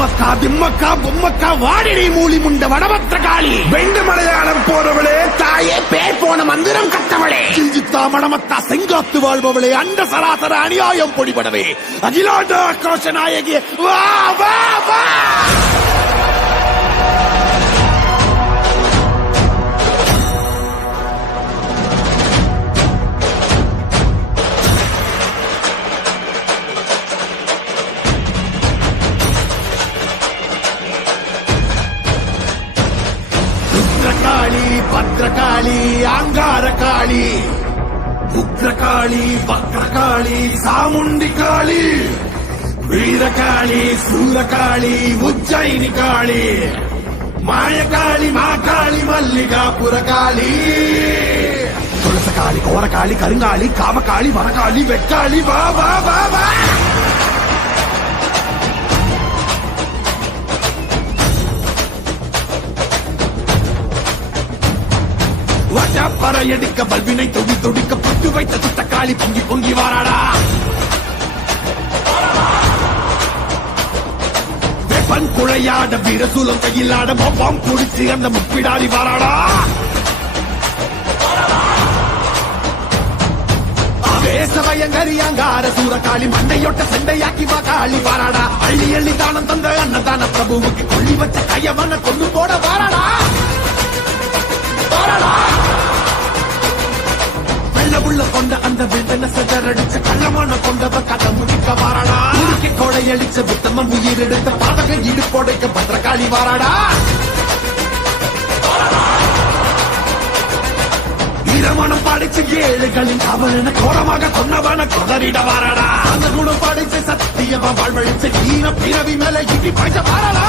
அம்மக்கா திம்மக்கா பொம்மக்கா வாடினை மூலி முண்ட வடபத்திர காளி வெண்டு மலையாளம் போறவளே தாயே பேர் போன மந்திரம் கட்டவளே சிஞ்சித்தா மணமத்தா செங்காத்து வாழ்பவளே அண்ட சராசர அநியாயம் பொடிபடவே அகிலாண்ட ஆக்ரோஷ நாயகி வா வா வா காளி பத்ரகாளி ஆங்கார காளி உக்ரகாளி வக்ரகாளி சாமுண்டி காளி வீரகாளி சூரகாளி உஜ்ஜயினி காளி மாயகாளி மாகாளி மல்லிகாபுர காளி துளசகாளி கோரகாளி கருங்காளி காமகாளி வரகாளி வெக்காளி வா வா வா வா பறையடிக்க பல்வினை தொடி தொடிக்க புட்டு வைத்த சுத்தக்காளி பொங்கி பொங்கி வாராடா வெப்பன் குழையாட வீரசூலம் கையிலாட மொப்பம் குடிச்சு அந்த முப்பிடாடி வாராடா வேசவயங்கரியாங்கார சூரகாளி மண்டையொட்ட செண்டையாக்கி வா காளி வாராடா அள்ளி அள்ளி தானம் தந்த அன்னதான பிரபுவுக்கு கொள்ளி வச்ச கையவன கொண்டு போட வாராடா வாராடா உள்ள கொண்ட அந்த வில்வன செதறடிச்ச கள்ளமான கொண்டவ கதை முடிக்க வாராடா உருக்கி கொடையடிச்ச புத்தமன் உயிர் எடுத்த பாதக இடுப்போடைக்க பத்திரகாளி வாராடா வீரமனம் பாடிச்சு ஏழுகளின் அவன கோரமாக கொன்னவன கொதறிட வாராடா அந்த குணம் பாடிச்சு சத்தியமா வாழ்வழிச்ச ஈன பிறவி மேல இடி பாய்ச்ச வாராடா